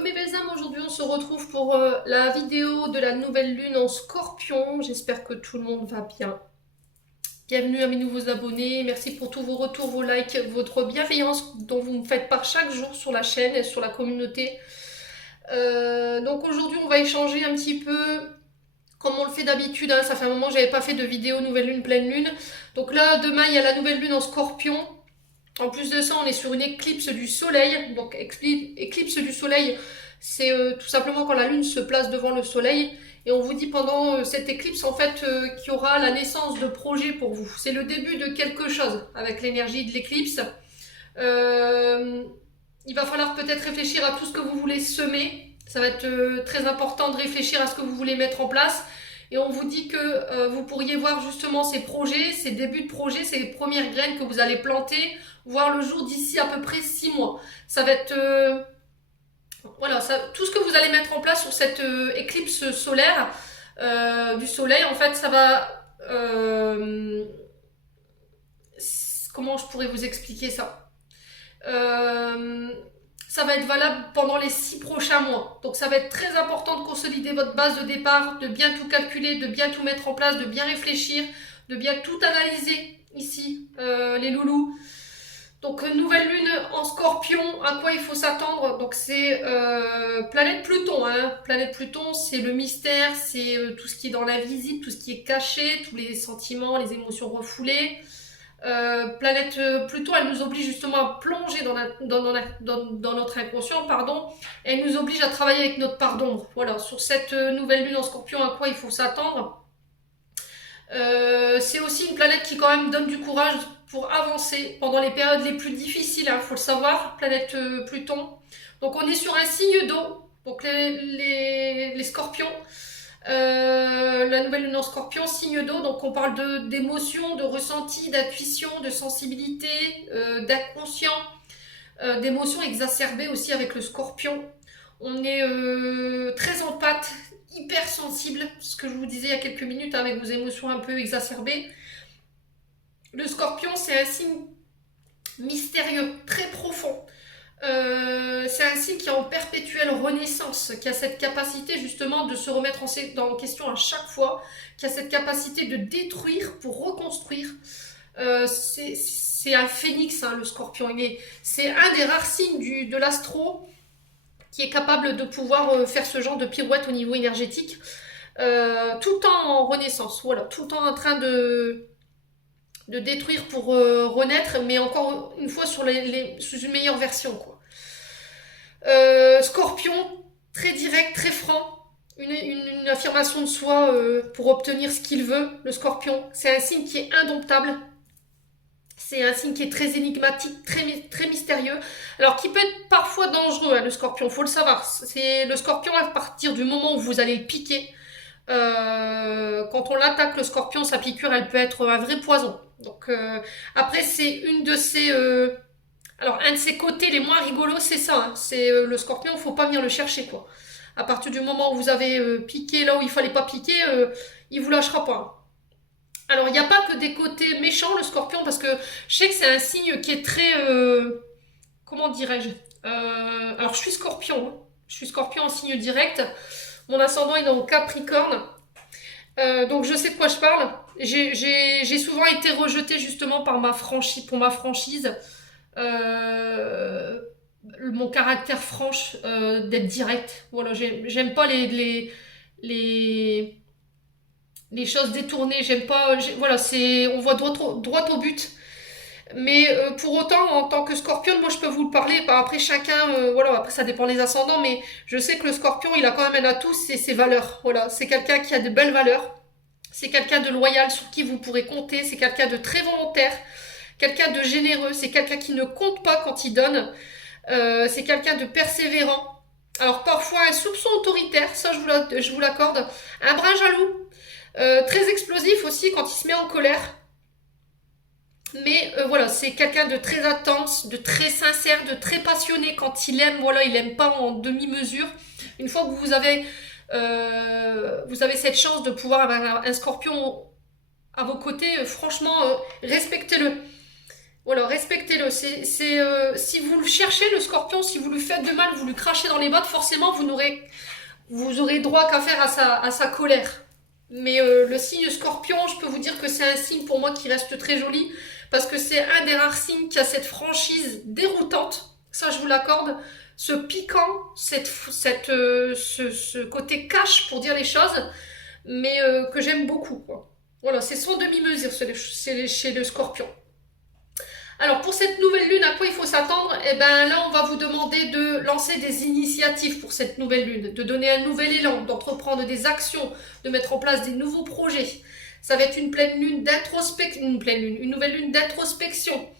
Hello mes belles âmes, aujourd'hui on se retrouve pour la vidéo de la nouvelle lune en Scorpion. J'espère que tout le monde va bien. Bienvenue à mes nouveaux abonnés, merci pour tous vos retours, vos likes, votre bienveillance dont vous me faites part chaque jour sur la chaîne et sur la communauté. Donc aujourd'hui on va échanger un petit peu comme on le fait d'habitude, hein. Ça fait un moment que j'avais pas fait de vidéo nouvelle lune, pleine lune. Donc là demain il y a la nouvelle lune en Scorpion. En plus de ça, on est sur une éclipse du soleil. Donc, éclipse du soleil, c'est tout simplement quand la lune se place devant le soleil. Et on vous dit pendant cette éclipse, en fait, qu'il y aura la naissance de projets pour vous. C'est le début de quelque chose avec l'énergie de l'éclipse. Il va falloir peut-être réfléchir à tout ce que vous voulez semer. Ça va être très important de réfléchir à ce que vous voulez mettre en place. Et on vous dit que vous pourriez voir justement ces projets, ces débuts de projets, ces premières graines que vous allez planter, voir le jour d'ici à peu près 6 mois. Ça va être voilà, tout ce que vous allez mettre en place sur cette éclipse solaire du soleil, en fait, ça va comment je pourrais vous expliquer ça, ça va être valable pendant les 6 prochains mois. Donc ça va être très important de consolider votre base de départ, de bien tout calculer, de bien tout mettre en place, de bien réfléchir, de bien tout analyser ici, les loulous. Donc nouvelle lune en Scorpion, à quoi il faut s'attendre? Donc c'est planète Pluton, hein. Planète Pluton, c'est le mystère, c'est tout ce qui est dans l'invisible, tout ce qui est caché, tous les sentiments, les émotions refoulées. Planète Pluton, elle nous oblige justement à plonger dans notre inconscient, pardon. Elle nous oblige à travailler avec notre part d'ombre. Voilà, sur cette nouvelle lune en Scorpion, à quoi il faut s'attendre? C'est aussi une planète qui quand même donne du courage pour avancer pendant les périodes les plus difficiles, hein, faut le savoir, planète Pluton. Donc on est sur un signe d'eau, donc les scorpions. La nouvelle lune en Scorpion, signe d'eau, donc on parle d'émotions, de ressenti, d'intuition, de sensibilité, d'inconscient, d'émotions exacerbées aussi avec le Scorpion. On est très empathe, hyper sensible, ce que je vous disais il y a quelques minutes, avec vos émotions un peu exacerbées. Le Scorpion, c'est un signe mystérieux, très profond. C'est un signe qui est en perpétuelle renaissance, qui a cette capacité justement de se remettre en question à chaque fois, qui a cette capacité de détruire pour reconstruire. C'est un phénix, hein, le Scorpion. C'est un des rares signes de l'astro qui est capable de pouvoir faire ce genre de pirouette au niveau énergétique, tout le temps en renaissance, voilà, tout le temps en train de détruire pour renaître, mais encore une fois sous une meilleure version, quoi. Scorpion, très direct, très franc, une affirmation de soi pour obtenir ce qu'il veut. Le Scorpion, c'est un signe qui est indomptable. C'est un signe qui est très énigmatique, très mystérieux. Alors, qui peut être parfois dangereux, hein, le Scorpion, faut le savoir. C'est le Scorpion, à partir du moment où vous allez le piquer, quand on l'attaque, le Scorpion, sa piqûre, elle peut être un vrai poison. Donc, après, c'est une de ses... alors, un de ses côtés les moins rigolos, c'est ça. Hein. C'est le Scorpion, faut pas venir le chercher, quoi. À partir du moment où vous avez piqué là où il fallait pas piquer, il vous lâchera pas. Hein. Alors, il n'y a pas que des côtés méchants, le Scorpion, parce que je sais que c'est un signe qui est très... comment dirais-je, alors, je suis Scorpion. Hein. Je suis Scorpion en signe direct. Mon ascendant est dans Capricorne. Donc, je sais de quoi je parle. J'ai souvent été rejetée, justement, pour ma franchise. Mon caractère franche, d'être direct. Voilà, j'aime pas les choses détournées, j'aime pas, voilà, on voit droit au but. Mais pour autant, en tant que Scorpion, moi je peux vous le parler. Après chacun, voilà, après ça dépend des ascendants, mais je sais que le Scorpion, il a quand même un atout, c'est ses valeurs. Voilà, c'est quelqu'un qui a de belles valeurs, c'est quelqu'un de loyal sur qui vous pourrez compter, c'est quelqu'un de très volontaire, quelqu'un de généreux, c'est quelqu'un qui ne compte pas quand il donne, c'est quelqu'un de persévérant. Alors parfois un soupçon autoritaire, ça je vous l'accorde, un brin jaloux. Très explosif aussi quand il se met en colère. Mais voilà, c'est quelqu'un de très intense, de très sincère, de très passionné quand il aime. Voilà, il aime pas en demi-mesure. Une fois que vous avez cette chance de pouvoir avoir un Scorpion à vos côtés, franchement, respectez-le. Voilà, respectez-le. Si vous le cherchez, le scorpion, si vous lui faites de mal, vous lui crachez dans les bottes, forcément, vous aurez droit qu'à faire à sa colère. Mais le signe scorpion, je peux vous dire que c'est un signe pour moi qui reste très joli, parce que c'est un des rares signes qui a cette franchise déroutante, ça je vous l'accorde, ce piquant, ce côté cash pour dire les choses, mais que j'aime beaucoup, quoi. Voilà, c'est sans demi-mesure chez le scorpion. Alors pour cette nouvelle lune, à quoi il faut s'attendre? Eh ben là, on va vous demander de lancer des initiatives pour cette nouvelle lune, de donner un nouvel élan, d'entreprendre des actions, de mettre en place des nouveaux projets. Ça va être une pleine lune d'introspection, une nouvelle lune d'introspection.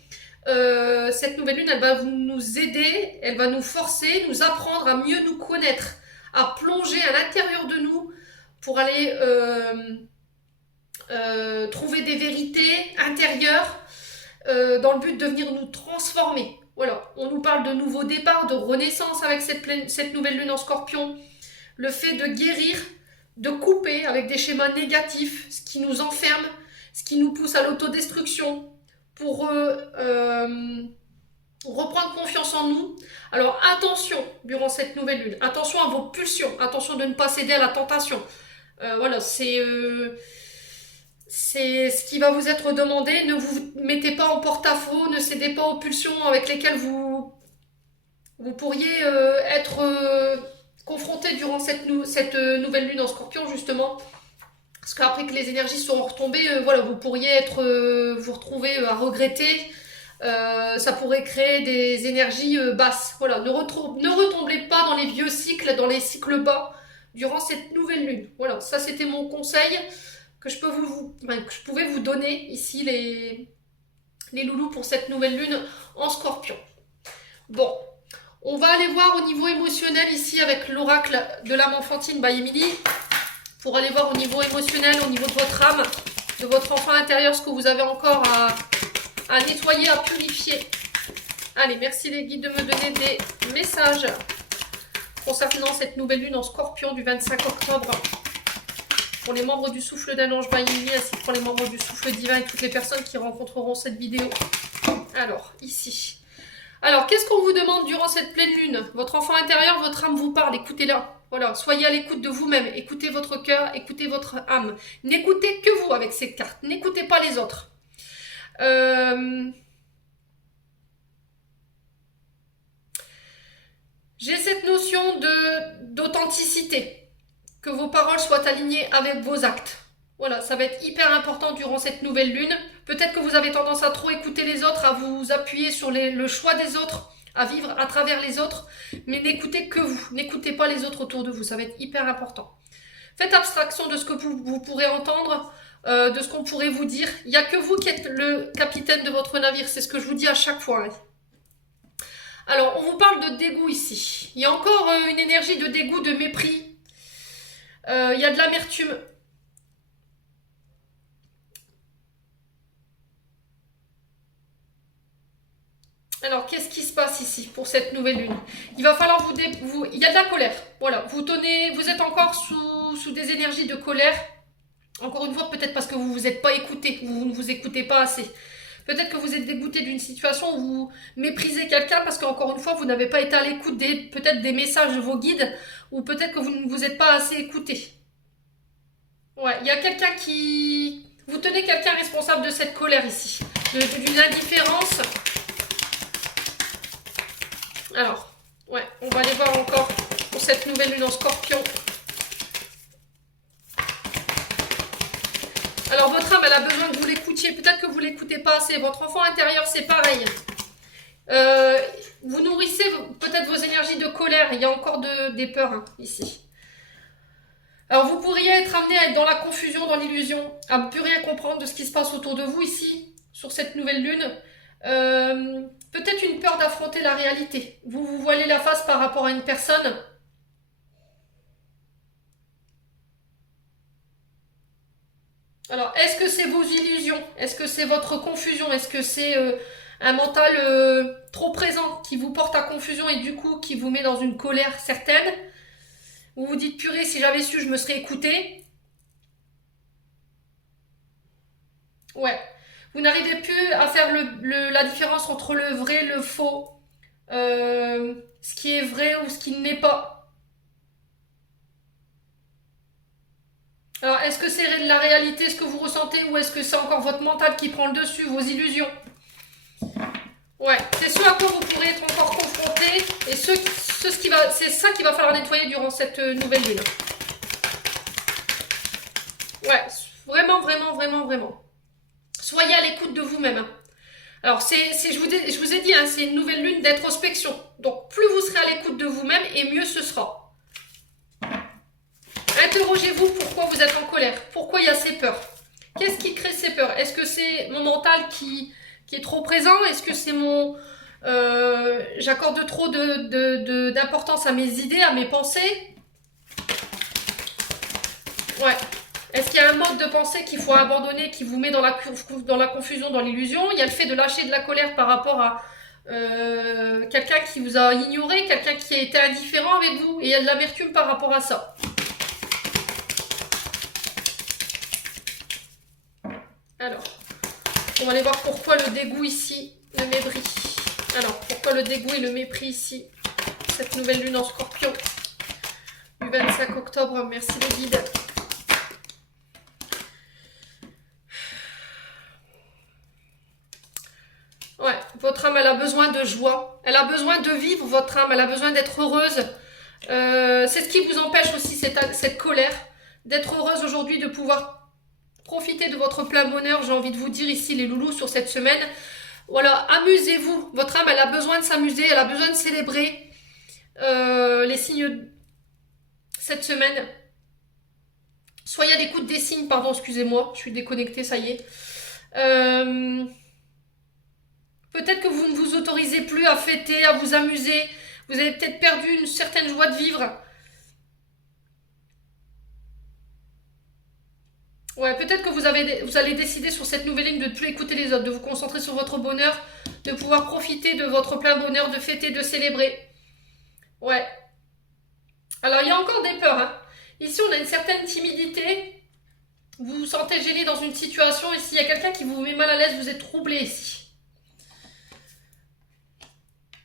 Cette nouvelle lune, elle va nous aider, elle va nous forcer, nous apprendre à mieux nous connaître, à plonger à l'intérieur de nous pour aller trouver des vérités intérieures dans le but de venir nous transformer. Voilà, on nous parle de nouveau départ, de renaissance avec cette nouvelle lune en scorpion. Le fait de guérir, de couper avec des schémas négatifs, ce qui nous enferme, ce qui nous pousse à l'autodestruction, pour reprendre confiance en nous. Alors attention, durant cette nouvelle lune, attention à vos pulsions, attention de ne pas céder à la tentation. Voilà, c'est ce qui va vous être demandé. Ne vous mettez pas en porte-à-faux, ne cédez pas aux pulsions avec lesquelles vous pourriez être confronté durant cette nouvelle lune en scorpion, justement. Parce qu'après que les énergies seront retombées, voilà, vous pourriez vous retrouver à regretter. Ça pourrait créer des énergies basses. Voilà, ne retombez pas dans les vieux cycles, dans les cycles bas durant cette nouvelle lune. Voilà, ça c'était mon conseil que je pouvais vous donner ici, les loulous, pour cette nouvelle lune en scorpion. Bon, on va aller voir au niveau émotionnel ici avec l'oracle de l'âme enfantine by Emily, pour aller voir au niveau émotionnel, au niveau de votre âme, de votre enfant intérieur, ce que vous avez encore à nettoyer, à purifier. Allez, merci les guides de me donner des messages concernant cette nouvelle lune en scorpion du 25 octobre. Pour les membres du souffle d'un ange by Emily, ainsi que pour les membres du souffle divin et toutes les personnes qui rencontreront cette vidéo. Alors, ici. Alors, qu'est-ce qu'on vous demande durant cette pleine lune? Votre enfant intérieur, votre âme vous parle, écoutez-la. Voilà, soyez à l'écoute de vous-même, écoutez votre cœur, écoutez votre âme. N'écoutez que vous avec ces cartes, n'écoutez pas les autres. J'ai cette notion d'authenticité. Que vos paroles soient alignées avec vos actes. Voilà, ça va être hyper important durant cette nouvelle lune. Peut-être que vous avez tendance à trop écouter les autres, à vous appuyer sur le choix des autres, à vivre à travers les autres, mais n'écoutez que vous. N'écoutez pas les autres autour de vous, ça va être hyper important. Faites abstraction de ce que vous pourrez entendre, de ce qu'on pourrait vous dire. Il n'y a que vous qui êtes le capitaine de votre navire, c'est ce que je vous dis à chaque fois. Hein. Alors, on vous parle de dégoût ici. Il y a encore une énergie de dégoût, de mépris. Il y a de l'amertume. Alors, qu'est-ce qui se passe ici pour cette nouvelle lune? Il va falloir il y a de la colère. Voilà, vous êtes encore sous des énergies de colère. Encore une fois, peut-être parce que vous ne vous êtes pas écouté, vous ne vous écoutez pas assez. Peut-être que vous êtes dégoûté d'une situation où vous méprisez quelqu'un parce qu'encore une fois, vous n'avez pas été à l'écoute peut-être des messages de vos guides, ou peut-être que vous ne vous êtes pas assez écouté. Ouais, il y a quelqu'un qui... Vous tenez quelqu'un responsable de cette colère ici, d'une indifférence. Alors, ouais, on va aller voir encore pour cette nouvelle lune en scorpion. Alors, votre âme, elle a besoin que vous l'écoutiez. Peut-être que vous ne l'écoutez pas assez. Votre enfant intérieur, c'est pareil. Vous nourrissez peut-être vos énergies de colère. Il y a encore des peurs hein, ici. Alors, vous pourriez être amené à être dans la confusion, dans l'illusion, à ne plus rien comprendre de ce qui se passe autour de vous ici, sur cette nouvelle lune. Peut-être une peur d'affronter la réalité. Vous vous voilez la face par rapport à une personne. Alors, est-ce que c'est vos illusions? Est-ce que c'est votre confusion? Est-ce que c'est un mental trop présent qui vous porte à confusion et du coup qui vous met dans une colère certaine? Vous vous dites, purée, si j'avais su, je me serais écouté. Ouais. Vous n'arrivez plus à faire la différence entre le vrai, le faux, ce qui est vrai ou ce qui ne l'est pas. Alors, est-ce que c'est la réalité, ce que vous ressentez, ou est-ce que c'est encore votre mental qui prend le dessus, vos illusions? Ouais, c'est ce à quoi vous pourrez être encore confronté, et c'est ça qu'il va falloir nettoyer durant cette nouvelle lune. Ouais, vraiment, vraiment, vraiment, vraiment. Soyez à l'écoute de vous-même. Hein. Alors, je vous ai dit, hein, c'est une nouvelle lune d'introspection. Donc, plus vous serez à l'écoute de vous-même, et mieux ce sera. Interrogez-vous pourquoi vous êtes en colère. Pourquoi il y a ces peurs? Qu'est-ce qui crée ces peurs? Est-ce que c'est mon mental qui est trop présent? Est-ce que c'est mon... j'accorde trop d'importance à mes idées, à mes pensées? Ouais. Est-ce qu'il y a un mode de pensée qu'il faut abandonner, qui vous met dans la confusion, dans l'illusion? Il y a le fait de lâcher de la colère par rapport à quelqu'un qui vous a ignoré, quelqu'un qui a été indifférent avec vous, et il y a de l'amertume par rapport à ça. Alors, on va aller voir pourquoi le dégoût ici, le mépris. Alors, pourquoi le dégoût et le mépris ici, cette nouvelle lune en Scorpion du 25 octobre. Merci les guides. Ouais, votre âme, elle a besoin de joie. Elle a besoin de vivre, votre âme. Elle a besoin d'être heureuse. C'est ce qui vous empêche aussi, cette colère. D'être heureuse aujourd'hui, de pouvoir profiter de votre plein bonheur. J'ai envie de vous dire ici, les loulous, sur cette semaine. Voilà, amusez-vous. Votre âme, elle a besoin de s'amuser. Elle a besoin de célébrer les signes cette semaine. Soyez à l'écoute des signes, pardon, excusez-moi. Je suis déconnectée, ça y est. Peut-être que vous ne vous autorisez plus à fêter, à vous amuser. Vous avez peut-être perdu une certaine joie de vivre. Ouais, peut-être que vous allez décider sur cette nouvelle ligne de ne plus écouter les autres, de vous concentrer sur votre bonheur, de pouvoir profiter de votre plein bonheur, de fêter, de célébrer. Ouais. Alors, il y a encore des peurs. Hein. Ici, on a une certaine timidité. Vous vous sentez gêné dans une situation. Ici, il y a quelqu'un qui vous met mal à l'aise, vous êtes troublé ici.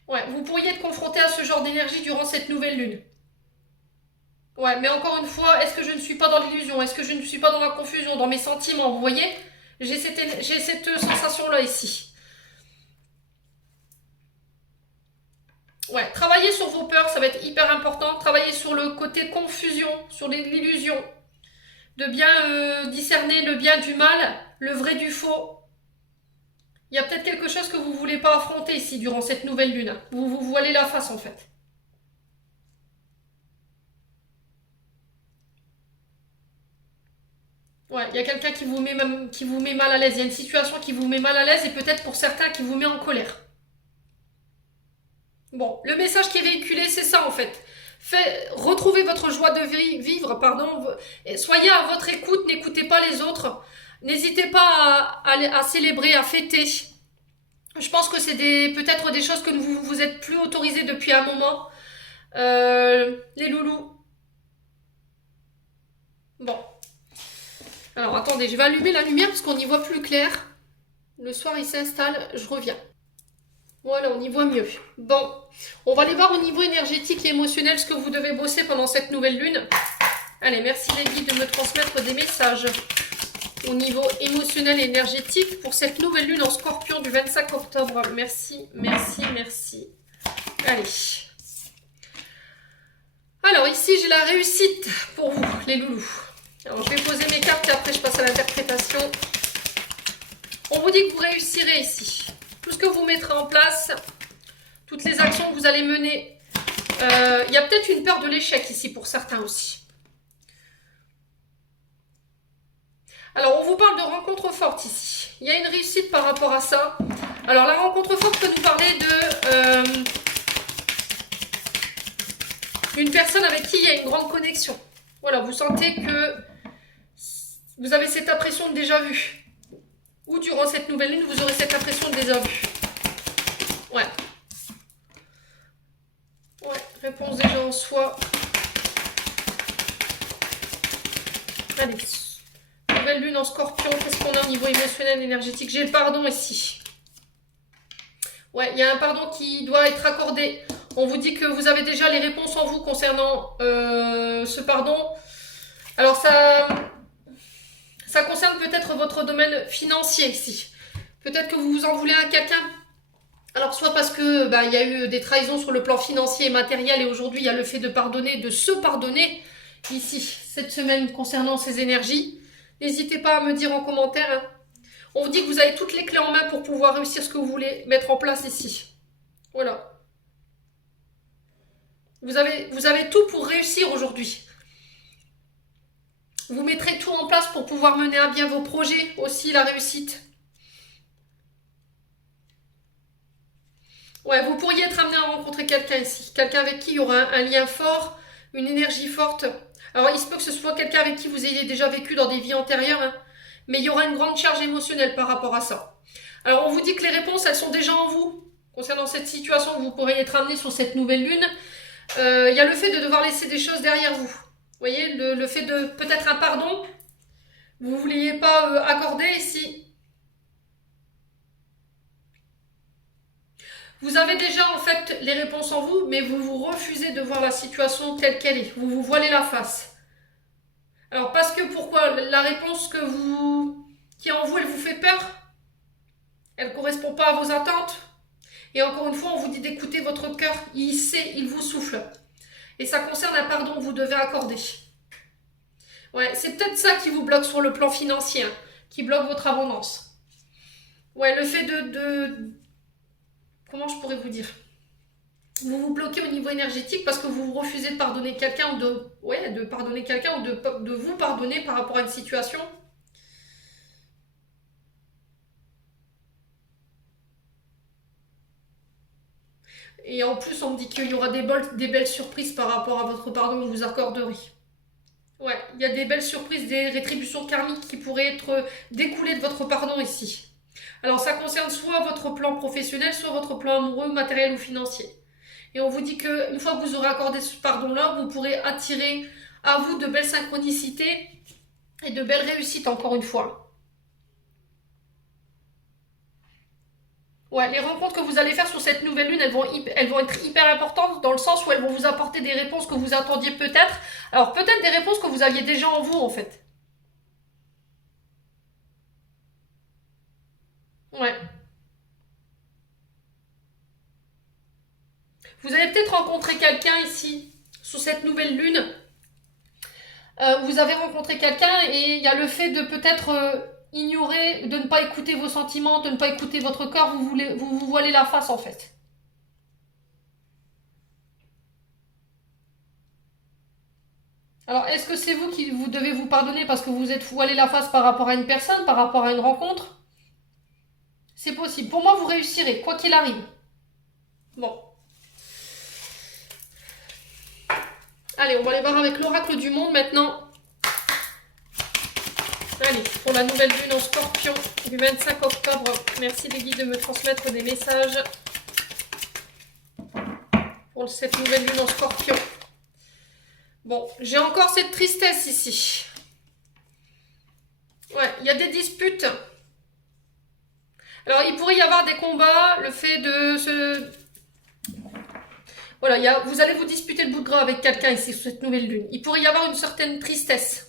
Ouais, vous pourriez être confronté à ce genre d'énergie durant cette nouvelle lune. Ouais, mais encore une fois, est-ce que je ne suis pas dans l'illusion? Est-ce que je ne suis pas dans la confusion, dans mes sentiments? Vous voyez? J'ai cette sensation-là ici. Ouais, travaillez sur vos peurs, ça va être hyper important. Travaillez sur le côté confusion, sur l'illusion. De bien discerner le bien du mal, le vrai du faux. Il y a peut-être quelque chose que vous ne voulez pas affronter ici durant cette nouvelle lune. Vous vous voilez la face en fait. Ouais, il y a quelqu'un qui vous met mal à l'aise. Il y a une situation qui vous met mal à l'aise et peut-être pour certains qui vous met en colère. Bon, le message qui est véhiculé, c'est ça en fait. Retrouvez votre joie de vivre, pardon. Soyez à votre écoute, n'écoutez pas les autres. N'hésitez pas à célébrer, à fêter. Je pense que c'est peut-être des choses que vous êtes plus autorisés depuis un moment. Les loulous. Bon. Alors attendez, je vais allumer la lumière parce qu'on y voit plus clair. Le soir il s'installe, je reviens. Voilà, on y voit mieux. Bon, on va aller voir au niveau énergétique et émotionnel ce que vous devez bosser pendant cette nouvelle lune. Allez, merci les guides de me transmettre des messages au niveau émotionnel et énergétique pour cette nouvelle lune en Scorpion du 25 octobre. Merci, merci, merci. Allez. Alors ici, j'ai la réussite pour vous, les loulous. Alors, je vais poser mes cartes et après, je passe à l'interprétation. On vous dit que vous réussirez ici. Tout ce que vous mettrez en place, toutes les actions que vous allez mener. Il y a peut-être une peur de l'échec ici pour certains aussi. Alors, on vous parle de rencontre forte ici. Il y a une réussite par rapport à ça. Alors, la rencontre forte peut nous parler d'une personne avec qui il y a une grande connexion. Voilà, vous sentez que vous avez cette impression de déjà vu. Ou durant cette nouvelle lune, vous aurez cette impression de déjà vu. Ouais. Ouais, réponse déjà en soi. Allez. nouvelle lune en scorpion, qu'est-ce qu'on a au niveau émotionnel, énergétique? J'ai le pardon ici. Ouais, il y a un pardon qui doit être accordé. On vous dit que vous avez déjà les réponses en vous concernant ce pardon. Alors ça concerne peut-être votre domaine financier ici. Peut-être que vous vous en voulez à quelqu'un. Alors soit parce que il y a eu des trahisons sur le plan financier et matériel et aujourd'hui il y a le fait de pardonner, de se pardonner ici cette semaine concernant ces énergies. N'hésitez pas à me dire en commentaire. Hein. On vous dit que vous avez toutes les clés en main pour pouvoir réussir ce que vous voulez mettre en place ici. Voilà. Vous avez tout pour réussir aujourd'hui. Vous mettrez tout en place pour pouvoir mener à bien vos projets, aussi la réussite. Ouais, vous pourriez être amené à rencontrer quelqu'un ici. Quelqu'un avec qui il y aura un lien fort, une énergie forte. Alors, il se peut que ce soit quelqu'un avec qui vous ayez déjà vécu dans des vies antérieures. Hein, mais il y aura une grande charge émotionnelle par rapport à ça. Alors, on vous dit que les réponses, elles sont déjà en vous. Concernant cette situation que vous pourriez être amené sur cette nouvelle lune, il y a le fait de devoir laisser des choses derrière vous. Vous voyez, le fait de peut-être un pardon, vous ne vouliez pas accorder ici. Vous avez déjà en fait les réponses en vous, mais vous vous refusez de voir la situation telle qu'elle est. Vous vous voilez la face. Alors parce que pourquoi? La réponse qui est en vous, elle vous fait peur. Elle ne correspond pas à vos attentes. Et encore une fois, on vous dit d'écouter votre cœur. Il sait, il vous souffle. Et ça concerne un pardon que vous devez accorder. Ouais, c'est peut-être ça qui vous bloque sur le plan financier, hein, qui bloque votre abondance. Ouais, le fait comment je pourrais vous dire? Vous vous bloquez au niveau énergétique parce que vous refusez de pardonner quelqu'un ou de pardonner quelqu'un ou de vous pardonner par rapport à une situation. Et en plus, on me dit qu'il y aura des belles surprises par rapport à votre pardon que vous accorderez. Ouais, il y a des belles surprises, des rétributions karmiques qui pourraient être découlées de votre pardon ici. Alors ça concerne soit votre plan professionnel, soit votre plan amoureux, matériel ou financier. Et on vous dit qu'une fois que vous aurez accordé ce pardon-là, vous pourrez attirer à vous de belles synchronicités et de belles réussites encore une fois. Ouais, les rencontres que vous allez faire sur cette nouvelle lune, elles vont être hyper importantes dans le sens où elles vont vous apporter des réponses que vous attendiez peut-être. Alors peut-être des réponses que vous aviez déjà en vous en fait. Ouais. Vous allez peut-être rencontrer quelqu'un ici, sous cette nouvelle lune. Vous avez rencontré quelqu'un et il y a le fait de peut-être ignorer, de ne pas écouter vos sentiments, de ne pas écouter votre corps, vous voilez la face en fait. Alors, est-ce que c'est vous qui vous devez vous pardonner parce que vous êtes voilé la face par rapport à une personne, par rapport à une rencontre? C'est possible. Pour moi, vous réussirez, quoi qu'il arrive. Bon. Allez, on va aller voir avec l'oracle du monde maintenant. Allez, pour la nouvelle lune en scorpion du 25 octobre. Merci les guides de me transmettre des messages pour cette nouvelle lune en scorpion. Bon, j'ai encore cette tristesse ici. Ouais, il y a des disputes. Alors, il pourrait y avoir des combats, le fait de se... Voilà, vous allez vous disputer le bout de gras avec quelqu'un ici, sous cette nouvelle lune. Il pourrait y avoir une certaine tristesse.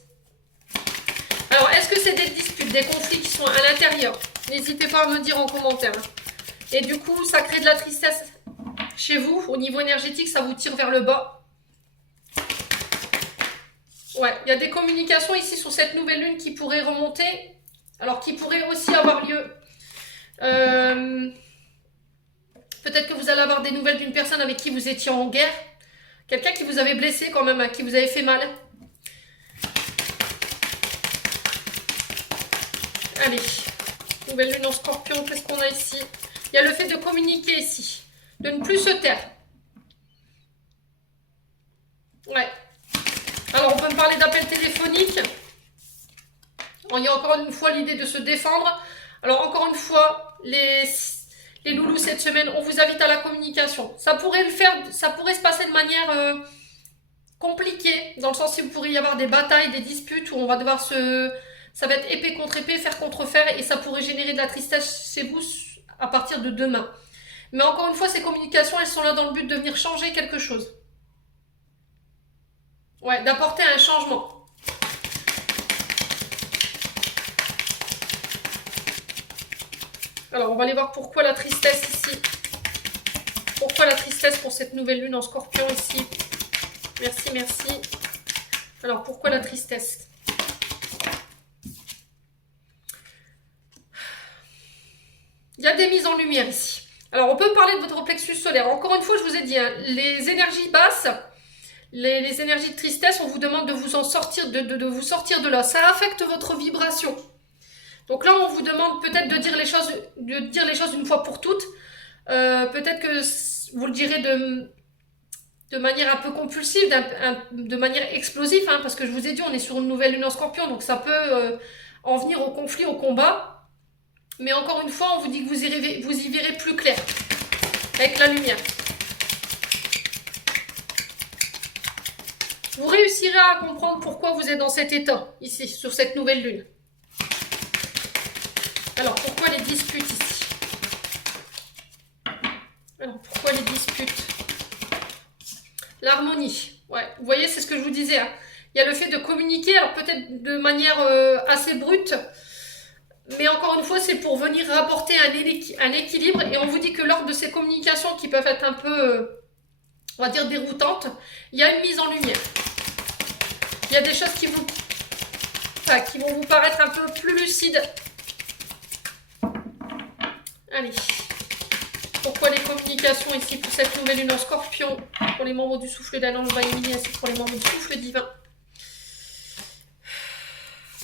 Alors, est-ce que c'est des disputes, des conflits qui sont à l'intérieur? N'hésitez pas à me dire en commentaire. Et du coup, ça crée de la tristesse chez vous. Au niveau énergétique, ça vous tire vers le bas. Ouais, il y a des communications ici sur cette nouvelle lune qui pourraient remonter. Alors, qui pourraient aussi avoir lieu. Peut-être que vous allez avoir des nouvelles d'une personne avec qui vous étiez en guerre. Quelqu'un qui vous avait blessé quand même, à qui vous avez fait mal. Allez, nouvelle lune en scorpion, qu'est-ce qu'on a ici? Il y a le fait de communiquer ici, de ne plus se taire. Ouais. Alors, on peut me parler d'appels téléphoniques. Il y a encore une fois l'idée de se défendre. Alors, encore une fois, les loulous, cette semaine, on vous invite à la communication. Ça pourrait se passer de manière compliquée, dans le sens où il pourrait y avoir des batailles, des disputes, où on va devoir Ça va être épée contre épée, fer contre fer, et ça pourrait générer de la tristesse chez vous à partir de demain. Mais encore une fois, ces communications, elles sont là dans le but de venir changer quelque chose. Ouais, d'apporter un changement. Alors, on va aller voir pourquoi la tristesse ici. Pourquoi la tristesse pour cette nouvelle lune en Scorpion ici. Merci, merci. Alors, pourquoi la tristesse? Il y a des mises en lumière ici. Alors, on peut parler de votre plexus solaire. Encore une fois, je vous ai dit, hein, les énergies basses, les énergies de tristesse, on vous demande de vous en sortir, de vous sortir de là. Ça affecte votre vibration. Donc là, on vous demande peut-être de dire les choses une fois pour toutes. Peut-être que vous le direz de manière un peu compulsive, de manière explosive, hein, parce que je vous ai dit, on est sur une nouvelle lune en Scorpion, donc ça peut en venir au conflit, au combat. Mais encore une fois, on vous dit que vous y verrez plus clair avec la lumière. Vous réussirez à comprendre pourquoi vous êtes dans cet état, ici, sur cette nouvelle lune. Alors, pourquoi les disputes ici? Alors, pourquoi les disputes? L'harmonie. Ouais, vous voyez, c'est ce que je vous disais. Hein. Il y a le fait de communiquer, alors peut-être de manière assez brute, mais encore une fois, c'est pour venir rapporter un équilibre. Et on vous dit que lors de ces communications qui peuvent être un peu, on va dire, déroutantes, il y a une mise en lumière. Il y a des choses qui vont vous paraître un peu plus lucides. Allez. Pourquoi les communications ici pour cette nouvelle lune en Scorpion, pour les membres du souffle d'Ange Vaimini, ainsi que pour les membres du souffle divin?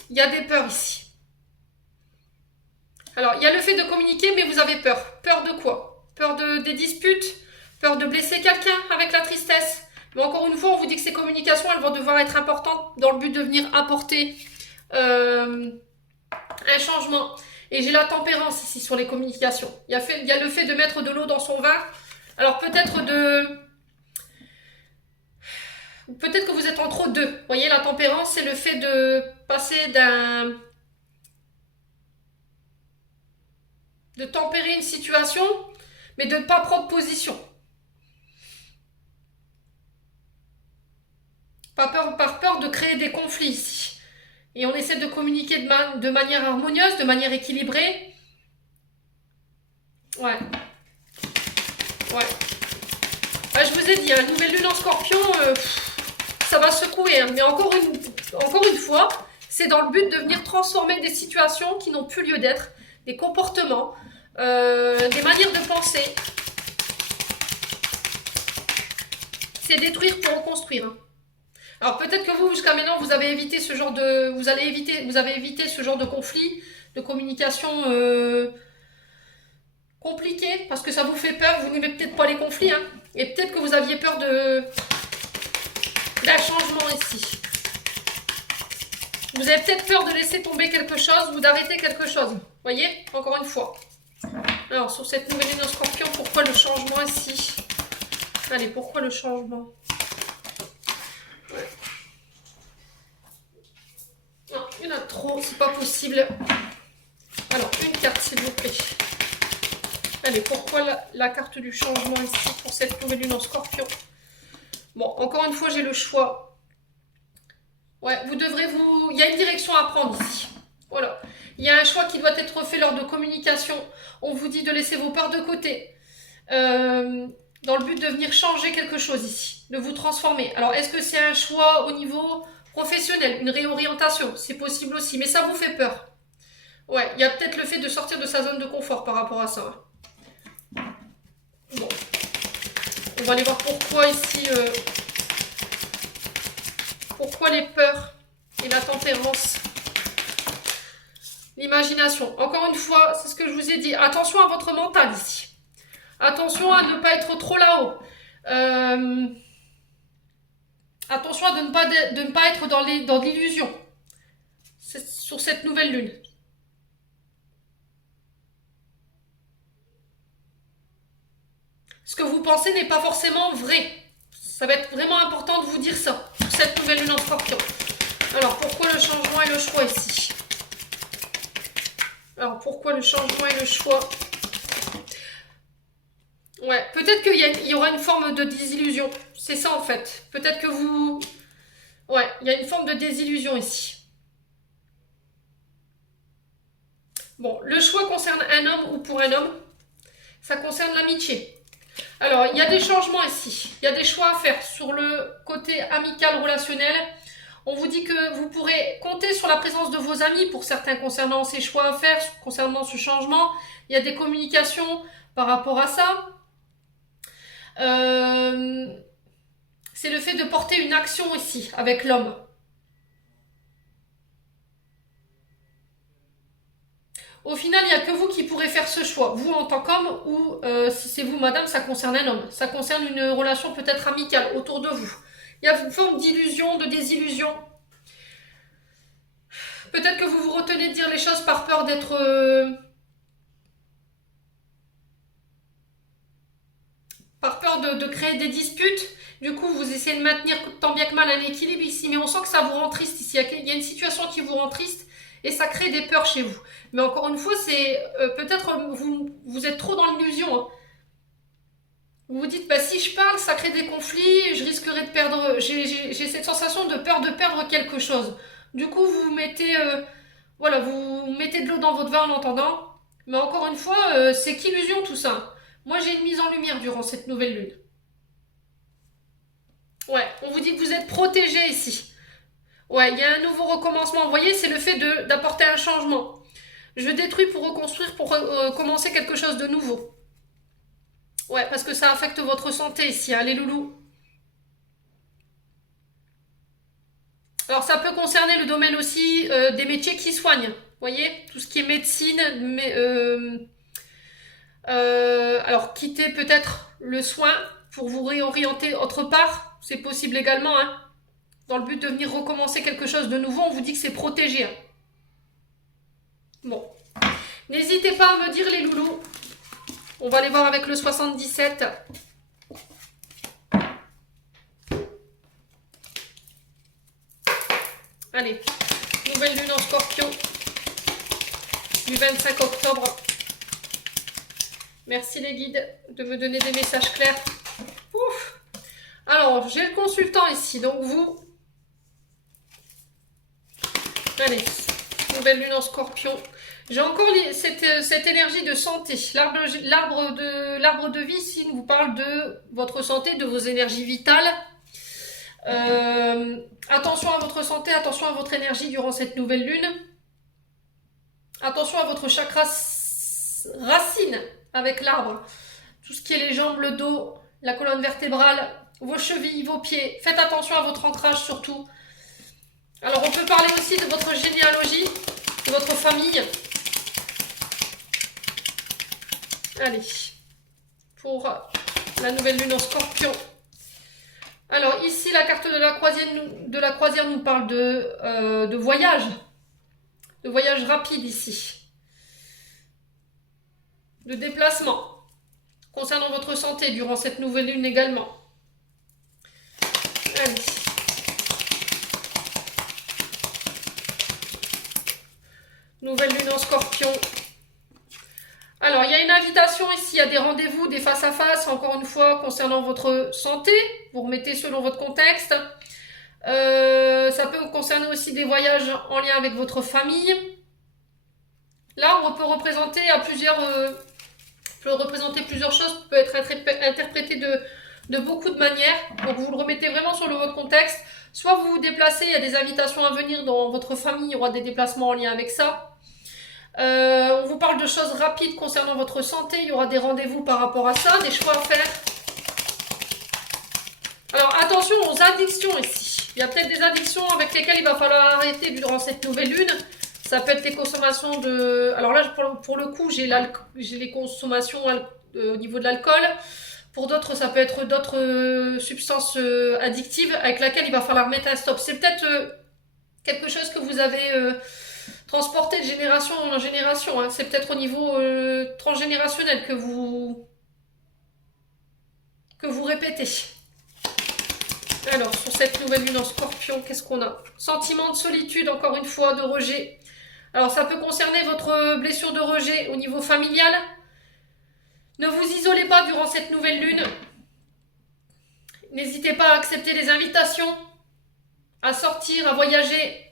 Il y a des peurs ici. Alors, il y a le fait de communiquer, mais vous avez peur. Peur de quoi? Peur des disputes? Peur de blesser quelqu'un avec la tristesse? Mais encore une fois, on vous dit que ces communications, elles vont devoir être importantes dans le but de venir apporter un changement. Et j'ai la tempérance ici sur les communications. Il y a le fait de mettre de l'eau dans son vin. Alors peut-être que vous êtes entre deux. Vous voyez, la tempérance, c'est le fait de passer de tempérer une situation, mais de ne pas prendre position. Par peur de créer des conflits ici. Et on essaie de communiquer de manière harmonieuse, de manière équilibrée. Ouais. Ouais. Je vous ai dit, hein, nouvelle lune en Scorpion, ça va secouer. Hein, mais encore une fois, c'est dans le but de venir transformer des situations qui n'ont plus lieu d'être, des comportements, des manières de penser. C'est détruire pour reconstruire. Hein. Alors peut-être que vous, jusqu'à maintenant, vous avez évité ce genre de conflit, de communication compliquée, parce que ça vous fait peur, vous n'aimez peut-être pas les conflits, hein, et peut-être que vous aviez peur d'un changement ici. Vous avez peut-être peur de laisser tomber quelque chose ou d'arrêter quelque chose. Vous voyez, encore une fois. Alors, sur cette nouvelle lune en Scorpion, pourquoi le changement ici? Allez, pourquoi le changement? Non, il y en a trop, c'est pas possible. Alors, une carte, s'il vous plaît. Allez, pourquoi la carte du changement ici pour cette nouvelle lune en Scorpion? Bon, encore une fois, j'ai le choix. Ouais, il y a une direction à prendre ici. Voilà. Il y a un choix qui doit être fait lors de communication. On vous dit de laisser vos peurs de côté. Dans le but de venir changer quelque chose ici. De vous transformer. Alors, est-ce que c'est un choix au niveau professionnel? Une réorientation? C'est possible aussi. Mais ça vous fait peur. Ouais, il y a peut-être le fait de sortir de sa zone de confort par rapport à ça. Bon. On va aller voir pourquoi ici... pourquoi les peurs et la tempérance? L'imagination. Encore une fois, c'est ce que je vous ai dit. Attention à votre mental ici. Attention à ne pas être trop là-haut. Attention à de ne pas être dans l'illusion. Sur cette nouvelle lune. Ce que vous pensez n'est pas forcément vrai. Ça va être vraiment important de vous dire ça. Pour cette nouvelle lune en Scorpion. Alors, pourquoi le changement et le choix ici? pourquoi le changement et le choix? Ouais, peut-être qu'il y aura une forme de désillusion. C'est ça en fait. Peut-être que vous... Ouais, il y a une forme de désillusion ici. Bon, le choix concerne un homme ou pour un homme. Ça concerne l'amitié. Alors, il y a des changements ici. Il y a des choix à faire sur le côté amical, relationnel. On vous dit que vous pourrez compter sur la présence de vos amis pour certains concernant ces choix à faire, concernant ce changement. Il y a des communications par rapport à ça. C'est le fait de porter une action ici avec l'homme. Au final, il n'y a que vous qui pourrez faire ce choix. Vous en tant qu'homme ou si c'est vous, madame, ça concerne un homme. Ça concerne une relation peut-être amicale autour de vous. Il y a une forme d'illusion, de désillusion. Peut-être que vous vous retenez de dire les choses par peur d'être... par peur de créer des disputes. Du coup, vous essayez de maintenir tant bien que mal un équilibre ici. Mais on sent que ça vous rend triste ici. Il y a une situation qui vous rend triste. Et ça crée des peurs chez vous. Mais encore une fois, c'est peut-être vous êtes trop dans l'illusion. Hein. Vous vous dites, bah, si je parle, ça crée des conflits, je risquerais de perdre... J'ai cette sensation de peur de perdre quelque chose. Du coup, vous mettez, voilà, vous mettez de l'eau dans votre vin en entendant. Mais encore une fois, c'est qu'illusion tout ça. Moi, j'ai une mise en lumière durant cette nouvelle lune. Ouais, on vous dit que vous êtes protégé ici. Ouais, il y a un nouveau recommencement. Vous voyez, c'est le fait d'apporter un changement. Je détruis pour reconstruire, pour commencer quelque chose de nouveau. Ouais, parce que ça affecte votre santé ici, hein, les loulous. Alors, ça peut concerner le domaine aussi des métiers qui soignent. Vous voyez, tout ce qui est médecine. Alors, quitter peut-être le soin pour vous réorienter autre part. C'est possible également, hein. Dans le but de venir recommencer quelque chose de nouveau, on vous dit que c'est protégé. Hein. Bon. N'hésitez pas à me dire les loulous. On va aller voir avec le 77. Allez. Nouvelle lune en scorpion. Du 25 octobre. Merci les guides de me donner des messages clairs. Ouf. Alors, j'ai le consultant ici. Donc vous... Allez, nouvelle lune en scorpion. J'ai encore cette énergie de santé. L'arbre de vie ici vous parle de votre santé, de vos énergies vitales. Attention à votre santé, attention à votre énergie durant cette nouvelle lune. Attention à votre chakra racine avec l'arbre. Tout ce qui est les jambes, le dos, la colonne vertébrale, vos chevilles, vos pieds. Faites attention à votre ancrage surtout. Alors, on peut parler aussi de votre généalogie, de votre famille. Allez, pour la nouvelle lune en scorpion. Alors, ici, la carte de la croisière nous parle de voyage. De voyage rapide ici. De déplacement. Concernant votre santé durant cette nouvelle lune également. Allez. Nouvelle lune en scorpion. Alors, il y a une invitation ici, il y a des rendez-vous, des face-à-face, encore une fois, concernant votre santé. Vous remettez selon votre contexte. Ça peut concerner aussi des voyages en lien avec votre famille. L'arbre peut représenter plusieurs choses, peut être interprété de beaucoup de manières. Donc, vous le remettez vraiment sur votre contexte. Soit vous vous déplacez, il y a des invitations à venir dans votre famille, il y aura des déplacements en lien avec ça. On vous parle de choses rapides concernant votre santé, il y aura des rendez-vous par rapport à ça, des choix à faire. Alors attention aux addictions ici. Il y a peut-être des addictions avec lesquelles il va falloir arrêter durant cette nouvelle lune. Ça peut être les consommations de... Alors là, pour le coup, j'ai les consommations au niveau de l'alcool. Pour d'autres, ça peut être d'autres substances addictives avec lesquelles il va falloir mettre un stop. C'est peut-être quelque chose que vous avez transporté de génération en génération. Hein. C'est peut-être au niveau transgénérationnel que vous répétez. Alors, sur cette nouvelle lune en scorpion, qu'est-ce qu'on a? Sentiment de solitude, encore une fois, de rejet. Alors ça peut concerner votre blessure de rejet au niveau familial. Ne vous isolez pas durant cette nouvelle lune. N'hésitez pas à accepter les invitations, à sortir, à voyager.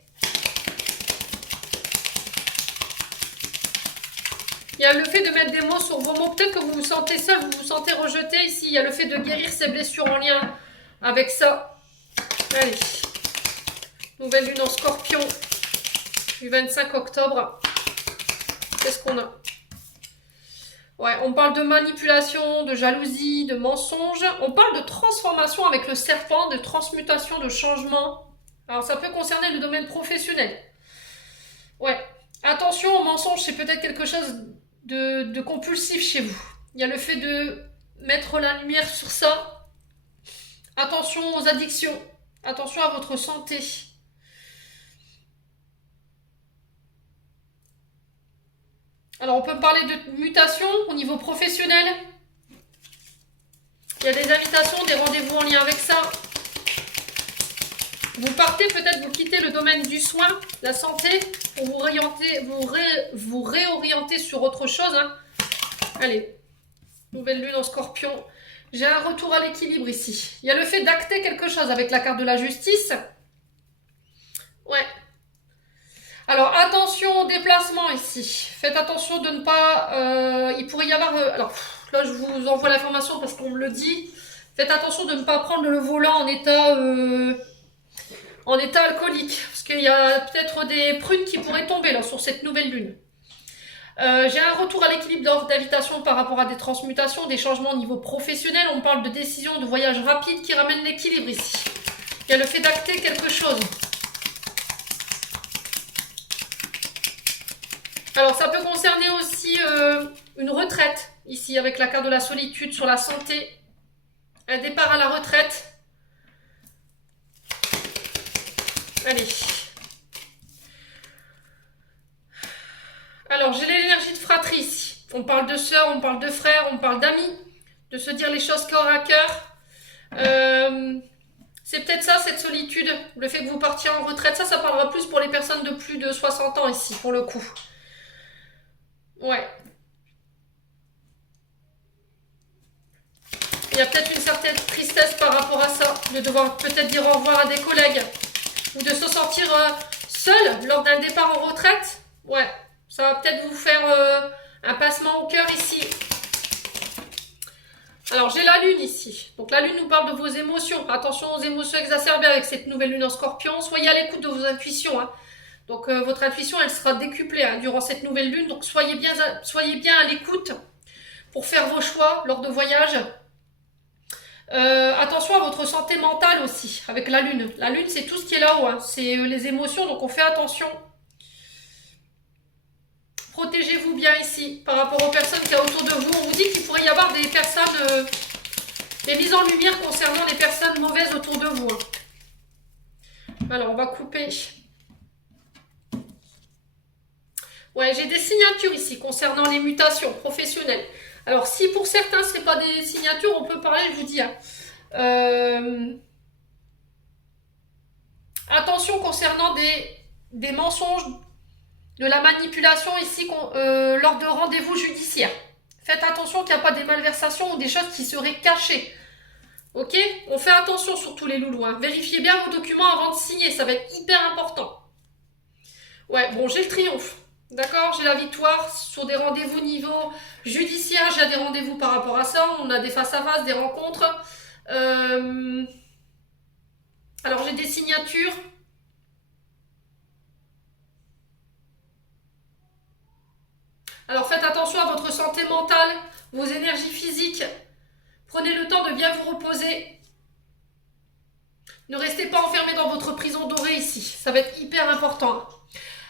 Il y a le fait de mettre des mots sur vos mots. Peut-être que vous vous sentez seul, vous vous sentez rejeté ici. Il y a le fait de guérir ces blessures en lien avec ça. Allez. Nouvelle lune en scorpion du 25 octobre. Qu'est-ce qu'on a? Ouais, on parle de manipulation, de jalousie, de mensonge. On parle de transformation avec le serpent, de transmutation, de changement. Alors ça peut concerner le domaine professionnel. Ouais. Attention au mensonge, c'est peut-être quelque chose de compulsif chez vous. Il y a le fait de mettre la lumière sur ça. Attention aux addictions. Attention à votre santé. Alors on peut parler de mutation au niveau professionnel. Il y a des invitations, des rendez-vous en lien avec ça. Vous partez, peut-être vous quittez le domaine du soin, la santé, pour vous réorienter sur autre chose. Hein. Allez, nouvelle lune en scorpion. J'ai un retour à l'équilibre ici. Il y a le fait d'acter quelque chose avec la carte de la justice. Ouais. Alors, attention au déplacement ici. Faites attention de ne pas... il pourrait y avoir... alors, là, je vous envoie l'information parce qu'on me le dit. Faites attention de ne pas prendre le volant en état alcoolique. Parce qu'il y a peut-être des prunes qui pourraient tomber là sur cette nouvelle lune. J'ai un retour à l'équilibre d'invitation par rapport à des transmutations, des changements au niveau professionnel. On parle de décisions, de voyages rapides qui ramènent l'équilibre ici. Il y a le fait d'acter quelque chose. Alors ça peut concerner aussi une retraite, ici avec la carte de la solitude sur la santé. Un départ à la retraite. Allez. Alors j'ai l'énergie de fratrie ici. On parle de sœurs, on parle de frères, on parle d'amis. De se dire les choses corps à cœur. C'est peut-être ça, cette solitude. Le fait que vous partiez en retraite. Ça parlera plus pour les personnes de plus de 60 ans ici, pour le coup. Ouais. Il y a peut-être une certaine tristesse par rapport à ça, de devoir peut-être dire au revoir à des collègues, ou de se sentir seul lors d'un départ en retraite. Ouais, ça va peut-être vous faire un passement au cœur ici. Alors, j'ai la lune ici. Donc, la lune nous parle de vos émotions. Attention aux émotions exacerbées avec cette nouvelle lune en scorpion. Soyez à l'écoute de vos intuitions. Hein. Donc, votre intuition, elle sera décuplée durant cette nouvelle lune. Donc, soyez bien à l'écoute pour faire vos choix lors de voyages. Attention à votre santé mentale aussi, avec la lune. La lune, c'est tout ce qui est là-haut. Hein. C'est les émotions, donc on fait attention. Protégez-vous bien ici par rapport aux personnes qu'il y a autour de vous. On vous dit qu'il pourrait y avoir des personnes, des mises en lumière concernant les personnes mauvaises autour de vous. Alors, on va couper. Ouais, j'ai des signatures ici concernant les mutations professionnelles. Alors, si pour certains, ce n'est pas des signatures, on peut parler, je vous dis. Attention concernant des mensonges, de la manipulation ici lors de rendez-vous judiciaires. Faites attention qu'il n'y a pas des malversations ou des choses qui seraient cachées. Ok? On fait attention surtout les loulous. Hein. Vérifiez bien vos documents avant de signer, ça va être hyper important. Ouais, bon, j'ai le triomphe. D'accord, j'ai la victoire sur des rendez-vous niveau judiciaire. J'ai des rendez-vous par rapport à ça. On a des face-à-face, des rencontres. Alors, j'ai des signatures. Alors, faites attention à votre santé mentale, vos énergies physiques. Prenez le temps de bien vous reposer. Ne restez pas enfermé dans votre prison dorée ici. Ça va être hyper important.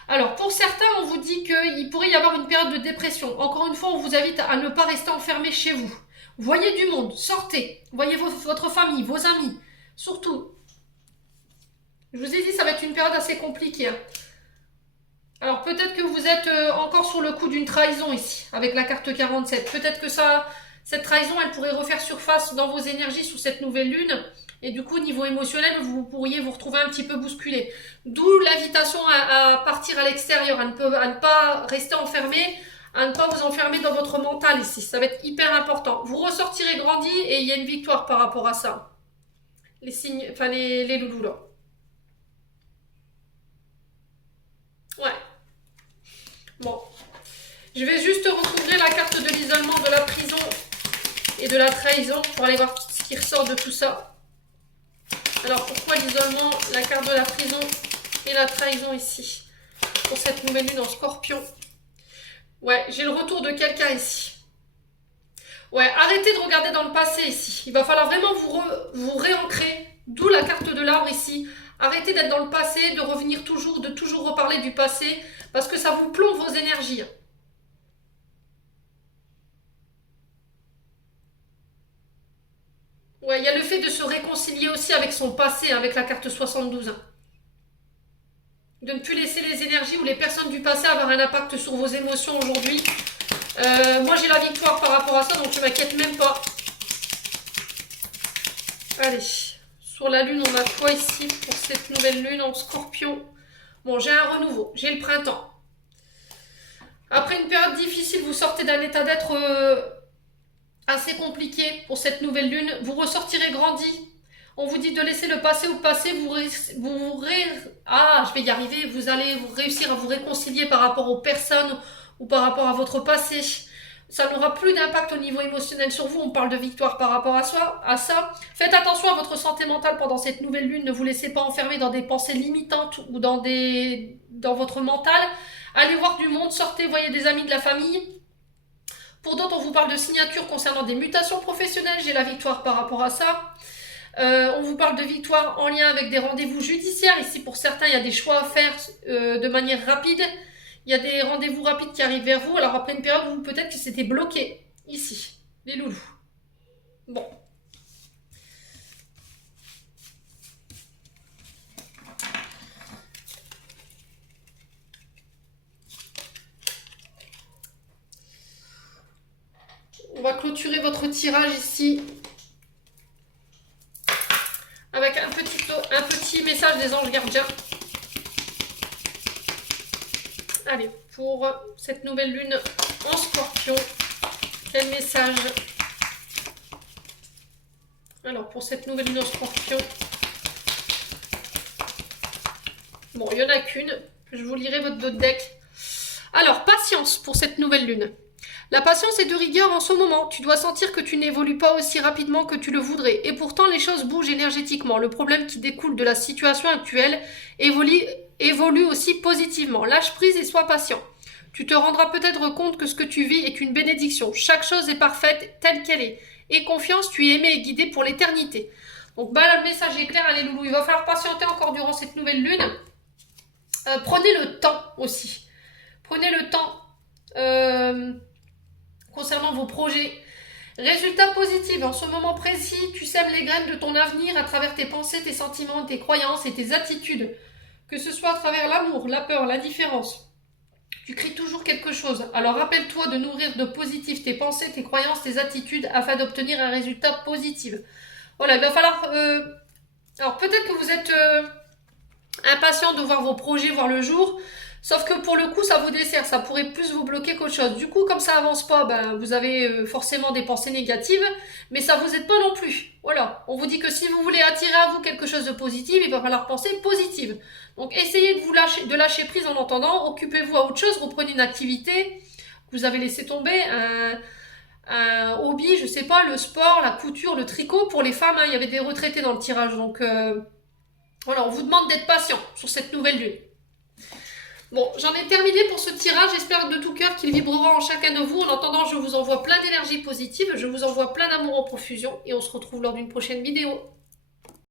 Alors, pour certains, on vous dit qu'il pourrait y avoir une période de dépression. Encore une fois, on vous invite à ne pas rester enfermé chez vous. Voyez du monde, sortez. Voyez votre famille, vos amis. Surtout, je vous ai dit, ça va être une période assez compliquée. Hein. Alors, peut-être que vous êtes encore sur le coup d'une trahison ici, avec la carte 47. Peut-être que ça cette trahison, elle pourrait refaire surface dans vos énergies sous cette nouvelle lune. Et du coup, niveau émotionnel, vous pourriez vous retrouver un petit peu bousculé. D'où l'invitation à partir à l'extérieur, à ne pas rester enfermé, à ne pas vous enfermer dans votre mental ici. Ça va être hyper important. Vous ressortirez grandi et il y a une victoire par rapport à ça. Les signes, enfin les loulous là. Ouais. Bon. Je vais juste recouvrir la carte de l'isolement, de la prison et de la trahison pour aller voir ce qui ressort de tout ça. Alors pourquoi l'isolement, la carte de la prison et la trahison ici pour cette nouvelle lune en Scorpion? Ouais, j'ai le retour de quelqu'un ici. Ouais, arrêtez de regarder dans le passé ici. Il va falloir vraiment vous réancrer. D'où la carte de l'arbre ici. Arrêtez d'être dans le passé, de revenir toujours, de toujours reparler du passé. Parce que ça vous plombe vos énergies. Ouais, il y a le fait de se réconcilier aussi avec son passé, avec la carte 72. De ne plus laisser les énergies ou les personnes du passé avoir un impact sur vos émotions aujourd'hui. Moi, j'ai la victoire par rapport à ça, donc je m'inquiète même pas. Allez, sur la lune, on a quoi ici pour cette nouvelle lune en Scorpion? Bon, j'ai un renouveau, j'ai le printemps. Après une période difficile, vous sortez d'un état d'être assez compliqué pour cette nouvelle lune. Vous ressortirez grandi. On vous dit de laisser le passé au passé. Je vais y arriver. Vous allez réussir à vous réconcilier par rapport aux personnes ou par rapport à votre passé. Ça n'aura plus d'impact au niveau émotionnel sur vous. On parle de victoire par rapport à ça. Faites attention à votre santé mentale pendant cette nouvelle lune. Ne vous laissez pas enfermer dans des pensées limitantes ou dans votre mental. Allez voir du monde, sortez, voyez des amis, de la famille. Pour d'autres, on vous parle de signature concernant des mutations professionnelles. J'ai la victoire par rapport à ça. On vous parle de victoire en lien avec des rendez-vous judiciaires. Ici, pour certains, il y a des choix à faire de manière rapide. Il y a des rendez-vous rapides qui arrivent vers vous. Alors après une période où peut-être que c'était bloqué. Ici, les loulous. Bon. On va clôturer votre tirage ici avec un petit message des anges gardiens. Allez, pour cette nouvelle lune en Scorpion, quel message? Alors, pour cette nouvelle lune en Scorpion, bon, il n'y en a qu'une. Je vous lirai votre deck. Alors, patience pour cette nouvelle lune. La patience est de rigueur en ce moment. Tu dois sentir que tu n'évolues pas aussi rapidement que tu le voudrais. Et pourtant, les choses bougent énergétiquement. Le problème qui découle de la situation actuelle évolue aussi positivement. Lâche prise et sois patient. Tu te rendras peut-être compte que ce que tu vis est une bénédiction. Chaque chose est parfaite telle qu'elle est. Aie confiance, tu es aimé et guidé pour l'éternité. Donc, le message est clair, allez loulou. Il va falloir patienter encore durant cette nouvelle lune. Prenez le temps aussi. Prenez le temps concernant vos projets. Résultat positif, en ce moment précis, tu sèmes les graines de ton avenir à travers tes pensées, tes sentiments, tes croyances et tes attitudes. Que ce soit à travers l'amour, la peur, l'indifférence. Tu crées toujours quelque chose. Alors rappelle-toi de nourrir de positif tes pensées, tes croyances, tes attitudes afin d'obtenir un résultat positif. Voilà, il va falloir... Alors peut-être que vous êtes impatient de voir vos projets voir le jour. Sauf que pour le coup, ça vous dessert, ça pourrait plus vous bloquer qu'autre chose. Du coup, comme ça avance pas, vous avez forcément des pensées négatives, mais ça vous aide pas non plus. Voilà, on vous dit que si vous voulez attirer à vous quelque chose de positif, il va falloir penser positive. Donc essayez de lâcher prise en entendant, occupez-vous à autre chose, reprenez une activité que vous avez laissé tomber, un hobby, je sais pas, le sport, la couture, le tricot. Pour les femmes, il y avait des retraités dans le tirage, donc voilà, on vous demande d'être patient sur cette nouvelle lune. Bon, j'en ai terminé pour ce tirage. J'espère de tout cœur qu'il vibrera en chacun de vous. En attendant, je vous envoie plein d'énergie positive. Je vous envoie plein d'amour en profusion. Et on se retrouve lors d'une prochaine vidéo.